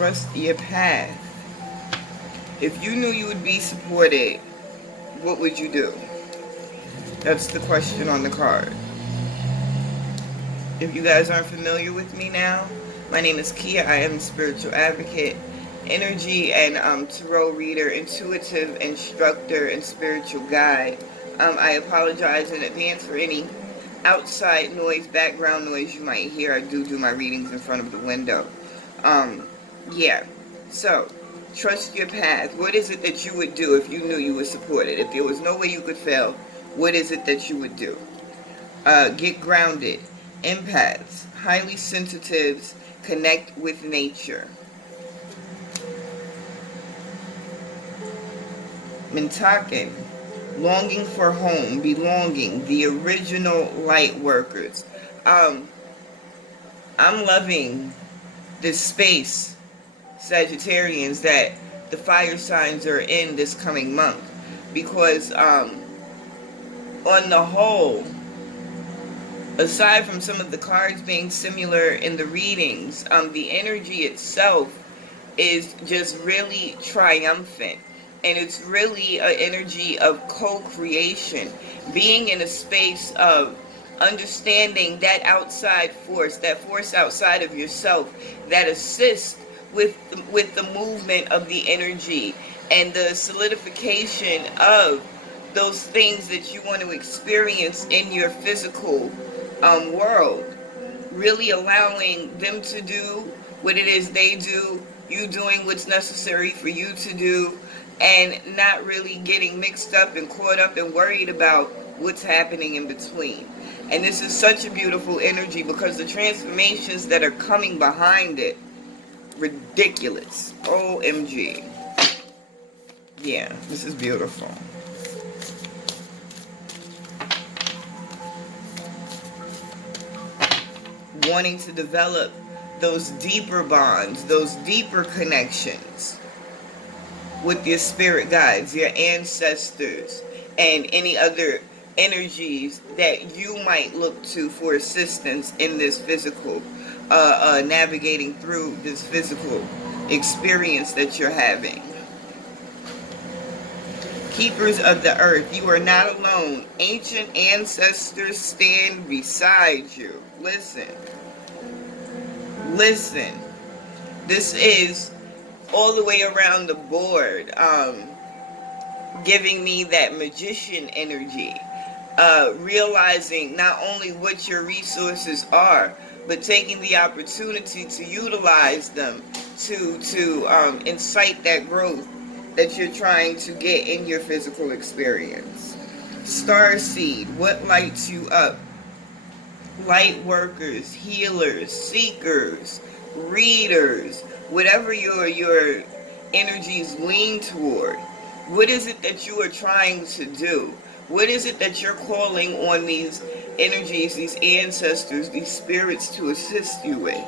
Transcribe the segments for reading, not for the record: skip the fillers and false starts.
trust your path. If you knew you would be supported, what would you do? That's the question on the card. If you guys aren't familiar with me now, my name is Kia. I am a spiritual advocate, energy and tarot reader, intuitive instructor, and spiritual guide. I apologize in advance for any outside noise, background noise you might hear. I do my readings in front of the window. Yeah. So, trust your path. What is it that you would do if you knew you were supported? If there was no way you could fail, what is it that you would do? Get grounded. Empaths, highly sensitives, connect with nature. Mintaken, longing for home, belonging, the original light workers. I'm loving this space, Sagittarians, that the fire signs are in this coming month, because on the whole, aside from some of the cards being similar in the readings, the energy itself is just really triumphant. And it's really an energy of co-creation. Being in a space of understanding that outside force, that force outside of yourself, that assists with the movement of the energy and the solidification of those things that you want to experience in your physical world, really allowing them to do what it is they do, you doing what's necessary for you to do, and not really getting mixed up and caught up and worried about what's happening in between. And this is such a beautiful energy because the transformations that are coming behind it, ridiculous. OMG. Yeah, this is beautiful. Wanting to develop those deeper bonds, those deeper connections with your spirit guides, your ancestors, and any other energies that you might look to for assistance in this physical, navigating through this physical experience that you're having. Keepers of the earth, you are not alone. Ancient ancestors stand beside you. Listen. Listen. This is all the way around the board, giving me that magician energy. Realizing not only what your resources are, but taking the opportunity to utilize them to incite that growth that you're trying to get in your physical experience. Starseed, what lights you up? Light workers, healers, seekers, readers, whatever your energies lean toward. What is it that you are trying to do? What is it that you're calling on these energies, these ancestors, these spirits to assist you with?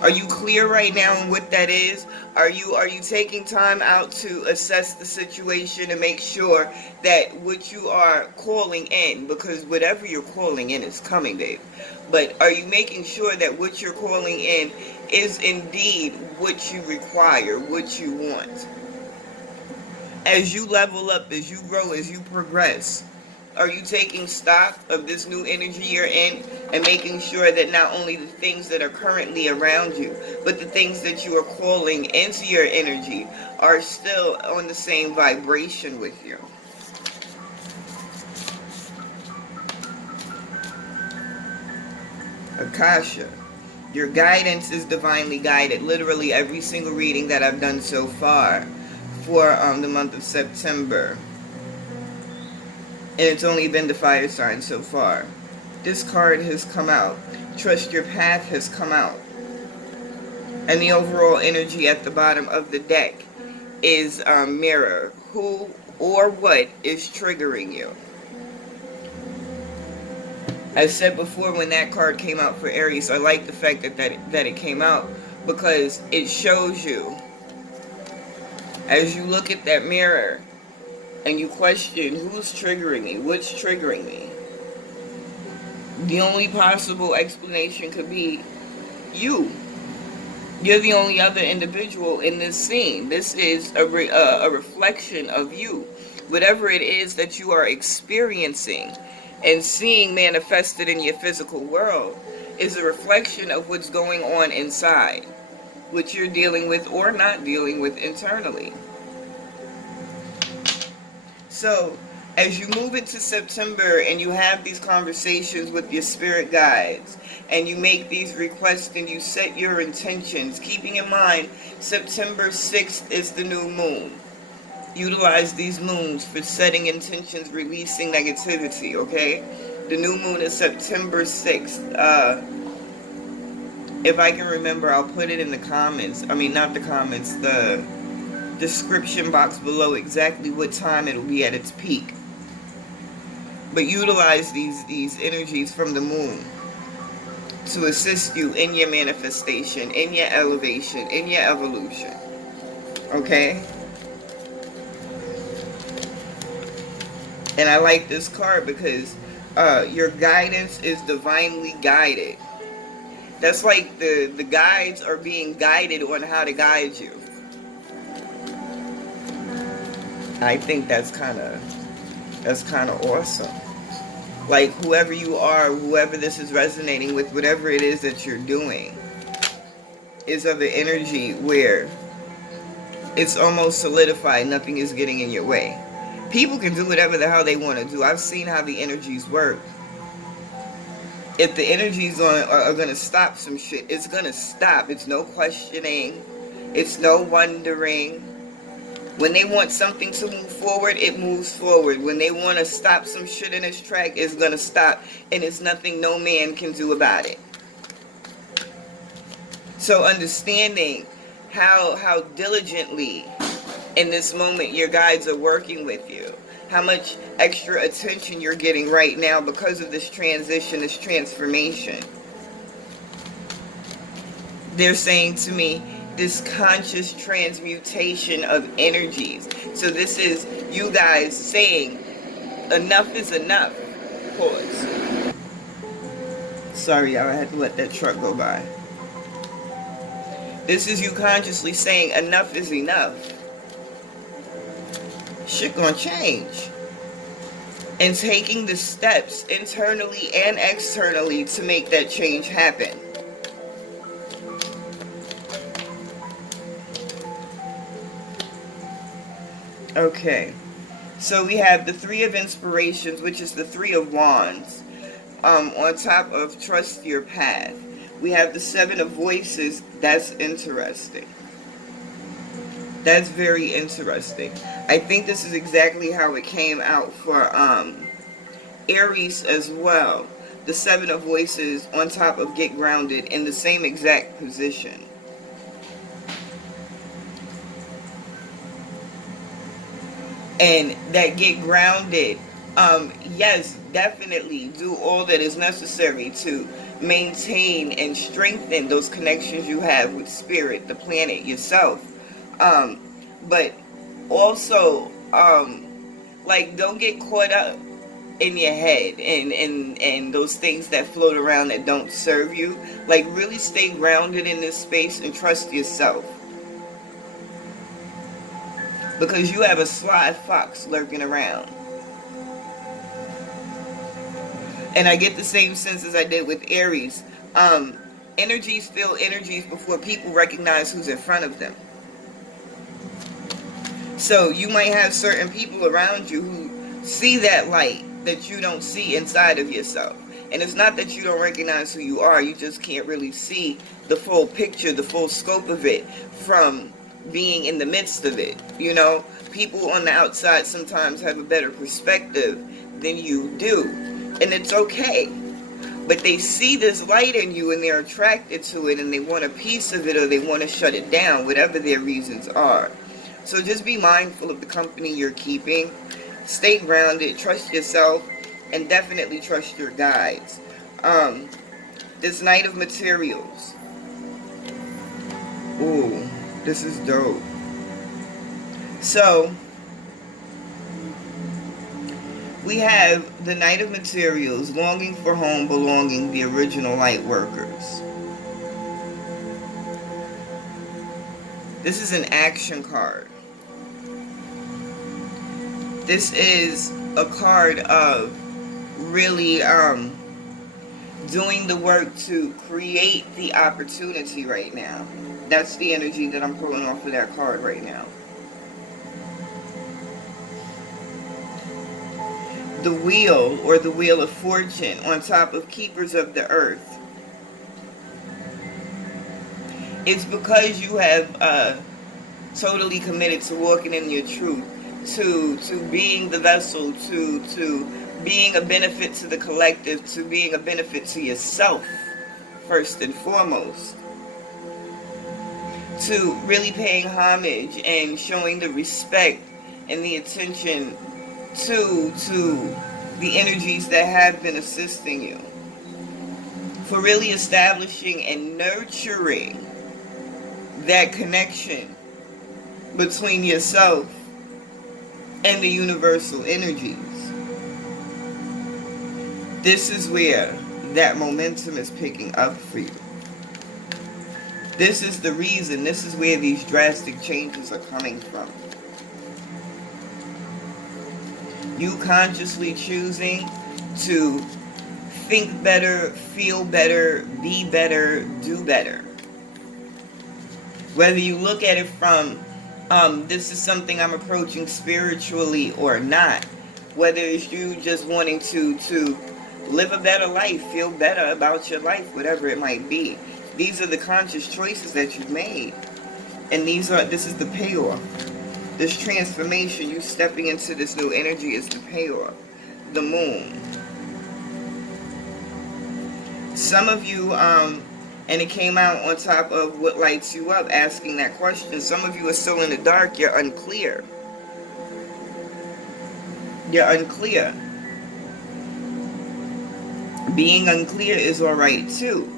Are you clear right now on what that is? Are you taking time out to assess the situation and make sure that what you are calling in, because whatever you're calling in is coming, babe. But are you making sure that what you're calling in is indeed what you require, what you want? As you level up, as you grow, as you progress, are you taking stock of this new energy you're in and making sure that not only the things that are currently around you, but the things that you are calling into your energy are still on the same vibration with you? Akasha, your guidance is divinely guided. Literally every single reading that I've done so far for the month of September. And it's only been the fire sign so far. This card has come out. Trust your path has come out. And the overall energy at the bottom of the deck is mirror. Who or what is triggering you? I said before when that card came out for Aries, I like the fact that it came out because it shows you, as you look at that mirror, and you question, who's triggering me? What's triggering me? The only possible explanation could be you. You're the only other individual in this scene. This is a reflection of you. Whatever it is that you are experiencing and seeing manifested in your physical world is a reflection of what's going on inside, what you're dealing with or not dealing with internally. So, as you move into September and you have these conversations with your spirit guides and you make these requests and you set your intentions, keeping in mind September 6th is the new moon. Utilize these moons for setting intentions, releasing negativity, okay? The new moon is September 6th. If I can remember, I'll put it in the comments. I mean, not the comments, the description box below exactly what time it'll be at its peak. But utilize these energies from the moon to assist you in your manifestation, in your elevation, in your evolution. Okay? And I like this card because your guidance is divinely guided. That's like the guides are being guided on how to guide you. I think that's kind of awesome. Like, whoever you are, whoever this is resonating with, whatever it is that you're doing is of an energy where it's almost solidified. Nothing is getting in your way. People can do whatever the hell they want to do. I've seen how the energies work. If the energies are going to stop some shit, it's going to stop. It's no questioning. It's no wondering. When they want something to move forward, it moves forward. When they want to stop some shit in its track, it's going to stop. And it's nothing no man can do about it. So understanding how diligently in this moment your guides are working with you. How much extra attention you're getting right now because of this transition, this transformation. They're saying to me, this conscious transmutation of energies. So this is you guys saying, enough is enough. Pause. Sorry, y'all, I had to let that truck go by. This is you consciously saying, enough is enough. Shit gonna change. And taking the steps internally and externally to make that change happen. Okay, so we have the Three of Inspirations, which is the Three of Wands, on top of Trust Your Path. We have the Seven of Voices. That's interesting. That's very interesting. I think this is exactly how it came out for Aries as well. The Seven of Voices on top of Get Grounded in the same exact position. And that Get Grounded, yes, definitely do all that is necessary to maintain and strengthen those connections you have with spirit, the planet, yourself. But also, like, don't get caught up in your head and those things that float around that don't serve you. Like, really stay grounded in this space and trust yourself. Because you have a sly fox lurking around. And I get the same sense as I did with Aries. Energies feel energies before people recognize who's in front of them. So you might have certain people around you who see that light that you don't see inside of yourself. And it's not that you don't recognize who you are. You just can't really see the full picture, the full scope of it from being in the midst of it. You know, people on the outside sometimes have a better perspective than you do, and it's okay. But they see this light in you and they're attracted to it and they want a piece of it or they want to shut it down, whatever their reasons are. So just be mindful of the company you're keeping. Stay grounded, trust yourself, and definitely trust your guides. This Knight of Materials. Ooh. This is dope. So, we have the Knight of Materials, longing for home, belonging, the original light workers. This is an action card. This is a card of really doing the work to create the opportunity right now. That's the energy that I'm pulling off of that card right now. The wheel, or the wheel of fortune, on top of keepers of the earth. It's because you have totally committed to walking in your truth, to being the vessel, to being a benefit to the collective, to being a benefit to yourself, first and foremost. To really paying homage and showing the respect and the attention to the energies that have been assisting you. For really establishing and nurturing that connection between yourself and the universal energies. This is where that momentum is picking up for you. This is the reason, this is where these drastic changes are coming from. You consciously choosing to think better, feel better, be better, do better. Whether you look at it from, this is something I'm approaching spiritually or not. Whether it's you just wanting to live a better life, feel better about your life, whatever it might be. These are the conscious choices that you've made. And this is the payoff. This transformation, you stepping into this new energy, is the payoff. The moon. Some of you, and it came out on top of what lights you up, asking that question. Some of you are still in the dark. You're unclear. You're unclear. Being unclear is alright too.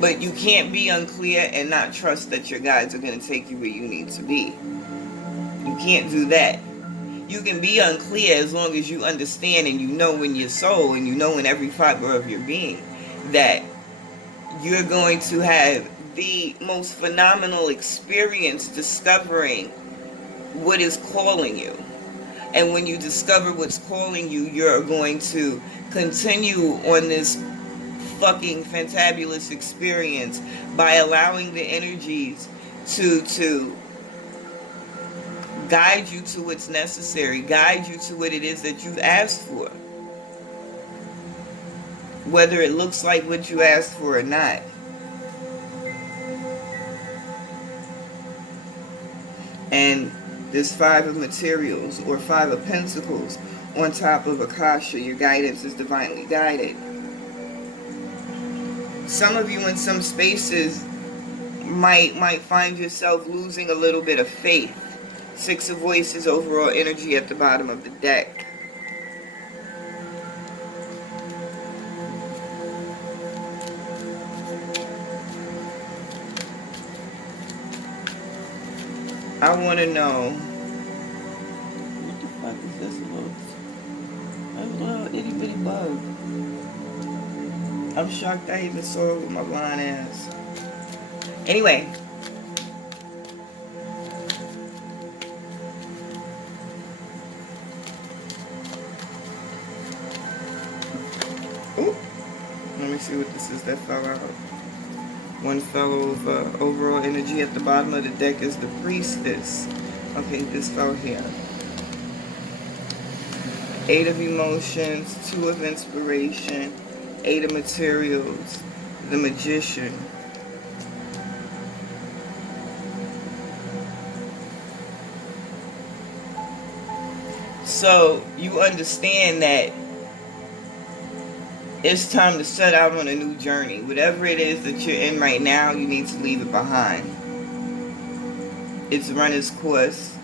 But you can't be unclear and not trust that your guides are going to take you where you need to be. You can't do that. You can be unclear as long as you understand and you know in your soul and you know in every fiber of your being that you're going to have the most phenomenal experience discovering what is calling you. And when you discover what's calling you, you're going to continue on this fucking fantabulous experience by allowing the energies to guide you to what's necessary, guide you to what it is that you've asked for. Whether it looks like what you asked for or not. And this Five of Materials, or Five of Pentacles, on top of Akasha, your guidance is divinely guided. Some of you in some spaces might find yourself losing a little bit of faith. Six of Voices, overall energy at the bottom of the deck. I want to know, what the fuck is this little itty bitty bug? I'm shocked I even saw it with my blind ass. Anyway. Ooh. Let me see what this is that fell out. One fell over. Overall energy at the bottom of the deck is the Priestess. Okay, this fell here. Eight of Emotions, Two of Inspiration, Eight of Materials, the Magician. So you understand that it's time to set out on a new journey. Whatever it is that you're in right now, you need to leave it behind. It's run its course.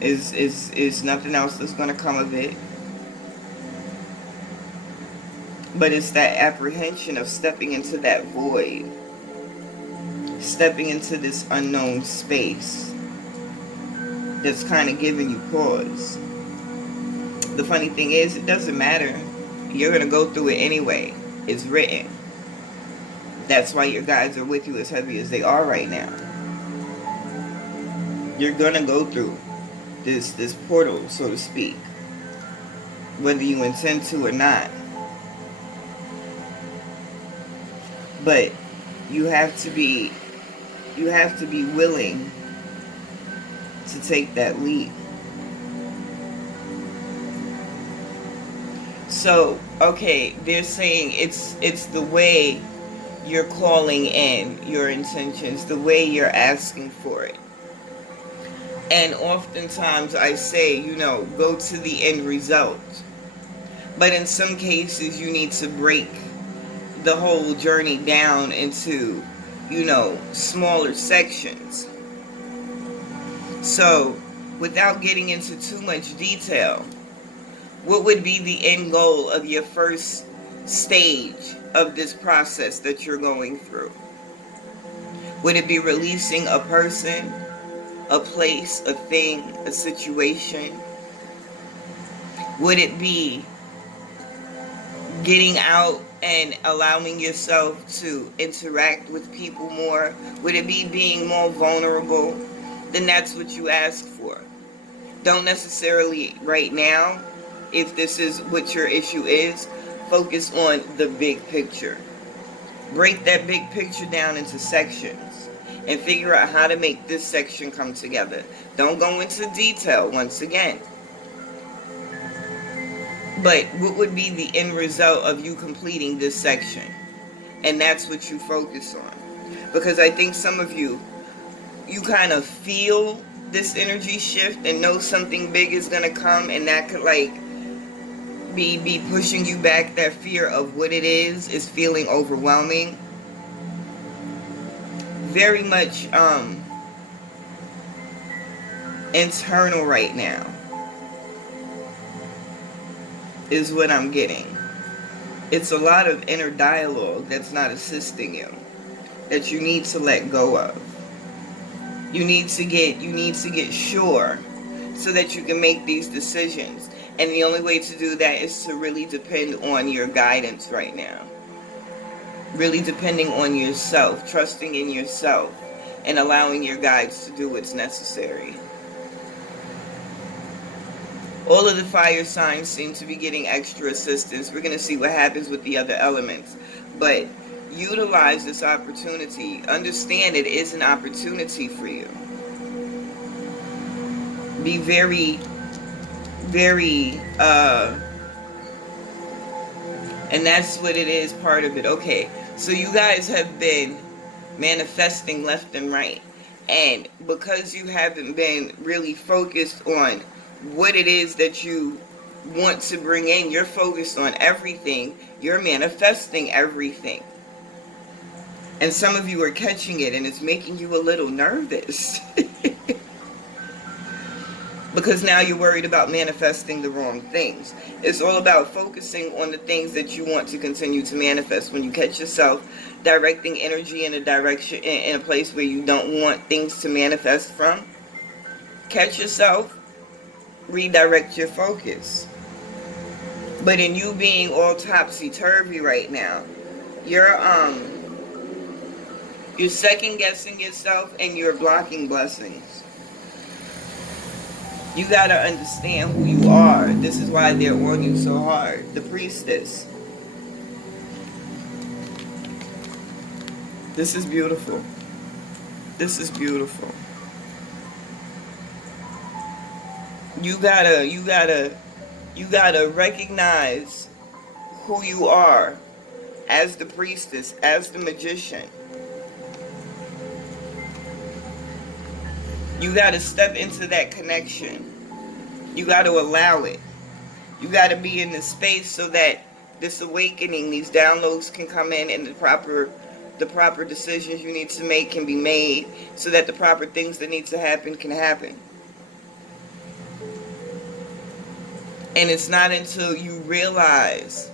Is nothing else that's going to come of it. But it's that apprehension of stepping into that void. Stepping into this unknown space. That's kind of giving you pause. The funny thing is, it doesn't matter. You're going to go through it anyway. It's written. That's why your guides are with you as heavy as they are right now. You're gonna go through this portal, so to speak, whether you intend to or not. But you have to be willing to take that leap. So, okay, they're saying it's the way you're calling in your intentions, the way you're asking for it. And oftentimes I say, go to the end result. But in some cases, you need to break the whole journey down into, smaller sections. So, without getting into too much detail, what would be the end goal of your first stage of this process that you're going through? Would it be releasing a person, a place, a thing, a situation? Would it be getting out and allowing yourself to interact with people more? Would it be being more vulnerable? Then that's what you ask for. Don't necessarily right now, if this is what your issue is, focus on the big picture. Break that big picture down into sections and figure out how to make this section come together. Don't go into detail once again. But what would be the end result of you completing this section? And that's what you focus on. Because I think some of you kind of feel this energy shift and know something big is going to come, and that could be pushing you back. That fear of what it is feeling overwhelming. Very much internal right now is what I'm getting. It's a lot of inner dialogue that's not assisting you, that you need to let go of. You need to get sure so that you can make these decisions. And the only way to do that is to really depend on your guidance right now. Really depending on yourself, trusting in yourself, and allowing your guides to do what's necessary. All of the fire signs seem to be getting extra assistance. We're going to see what happens with the other elements. But utilize this opportunity. Understand it is an opportunity for you. Be very, very, and that's what it is, part of it. Okay, so you guys have been manifesting left and right. And because you haven't been really focused on what it is that you want to bring in, you're focused on everything. You're manifesting everything. And some of you are catching it, and it's making you a little nervous. Because now you're worried about manifesting the wrong things. It's all about focusing on the things that you want to continue to manifest. When you catch yourself directing energy in a direction, in a place where you don't want things to manifest from, catch yourself, redirect your focus. But in you being all topsy-turvy right now, you're second-guessing yourself and you're blocking blessings. You gotta understand who you are. This is why they're on you so hard. The priestess. This is beautiful. This is beautiful. You gotta recognize who you are as the priestess, as the magician. You got to step into that connection. You got to allow it. You got to be in the space so that this awakening, these downloads can come in, and the proper decisions you need to make can be made, so that the proper things that need to happen can happen. And it's not until you realize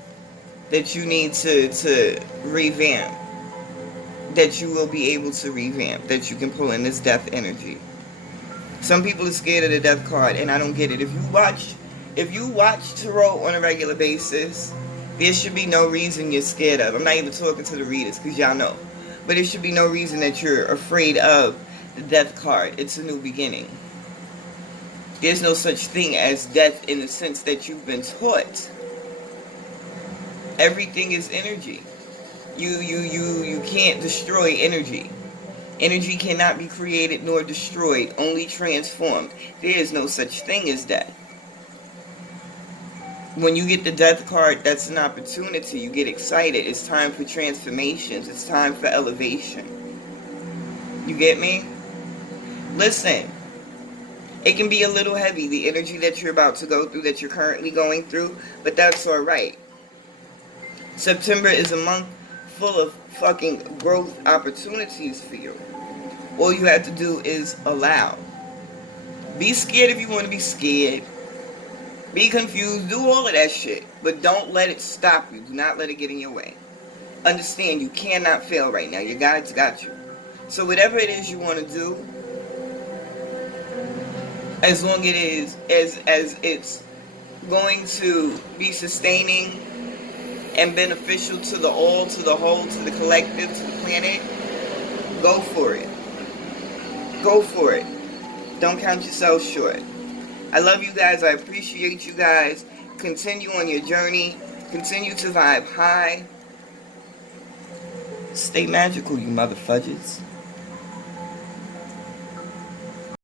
that you need to revamp that you will be able to revamp, that you can pull in this death energy. Some people are scared of the death card, and I don't get it. If you watch tarot on a regular basis, there should be no reason you're scared of. I'm not even talking to the readers, because y'all know. But there should be no reason that you're afraid of the death card. It's a new beginning. There's no such thing as death in the sense that you've been taught. Everything is energy. You can't destroy energy. Energy cannot be created nor destroyed, only transformed. There is no such thing as death. When you get the death card, that's an opportunity. You get excited. It's time for transformations. It's time for elevation. You get me? Listen, it can be a little heavy, the energy that you're about to go through, that you're currently going through, but that's all right. September is a month full of fucking growth opportunities for you. All you have to do is allow. Be scared if you want to be scared. Be confused. Do all of that shit. But don't let it stop you. Do not let it get in your way. Understand, you cannot fail right now. Your guide's got you. So whatever it is you want to do, as long as it's going to be sustaining and beneficial to the all, to the whole, to the collective, to the planet, go for it. Go for it. Don't count yourself short. I love you guys. I appreciate you guys. Continue on your journey. Continue to vibe high. Stay magical, you motherfudges.